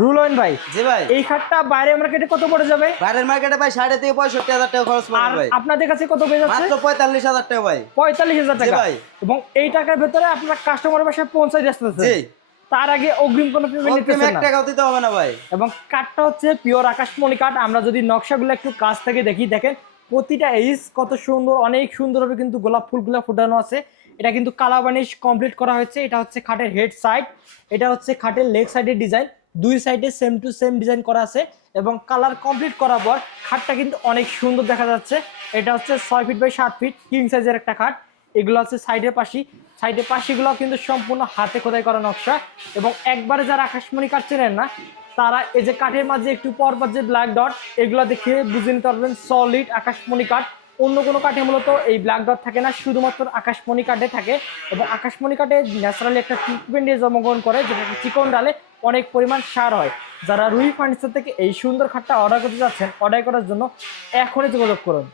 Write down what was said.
রুলন ভাই, জি ভাই, এই খাটটা বাইরে মার্কেটে কত পড়ে যাবে? বাইরের মার্কেটে ভাই 65,000 থেকে 65,000 টাকা খরচ আর পড়বে ভাই। আপনাদের কাছে কত পেয়ে যাচ্ছে? মাত্র 45,000 টাকা ভাই। 45,000 জি টাকা। ভাই। এবং এই টাকার ভেতরে আপনারা কাস্টমারের বাসায় পৌঁছে যাচ্ছেন। জি। তার আগে অগ্রিম কোনো পেমেন্ট অগ্রিম নিতেছেন 1 না। টাকাও দিতে হবে না ভাই। এবং কাঠটা হচ্ছে পিওর আকাশমণি কাঠ। আমরা যদি নকশাগুলো একটু কাছ থেকে দেখি, দেখেন প্রতিটা এইজ কত সুন্দর, অনেক সুন্দরভাবে কিন্তু গোলাপ ফুলগুলো ফুটানো আছে। এটা কিন্তু কালার বার্নিশ কমপ্লিট করা হয়েছে। এটা হচ্ছে খাটের হেড সাইড, এটা হচ্ছে খাটের লেগ সাইডের ডিজাইন, দুই সাইডে সেম টু সেম ডিজাইন করা আছে। এবং কালার কমপ্লিট করার পর খাটটা কিন্তু অনেক সুন্দর দেখা যাচ্ছে। এটা হচ্ছে 6 ফিট বাই 7 ফিট কিং সাইজের একটা খাট। এগুলো হচ্ছে সাইডের পাশিগুলো কিন্তু সম্পূর্ণ হাতে খোদাই করা নকশা। এবং একবারে যারা আকাশমণি কাঠ চেনেন না, তারা এই যে কাঠের মাঝে একটু পরপর যে ব্ল্যাক ডট, এগুলো দেখে বুঝে নিতে পারবেন সলিড আকাশমণি কাঠ। অন্য কোনো কাঠে মূলত এই ব্ল্যাক ডট থাকে না, শুধুমাত্র আকাশমণি কাঠে থাকে। এবং আকাশমণি কাঠে ন্যাচারালি একটা ট্রিটমেন্ট দিয়ে জন্মগ্রহণ করে, যেটা চিকন ডালে অনেক পরিমাণ সার হয়। যারা রুই ফার্নিচার থেকে এই সুন্দর খাটটা অর্ডার করতে যাচ্ছেন, অর্ডার করার জন্য এখনই যোগাযোগ করুন।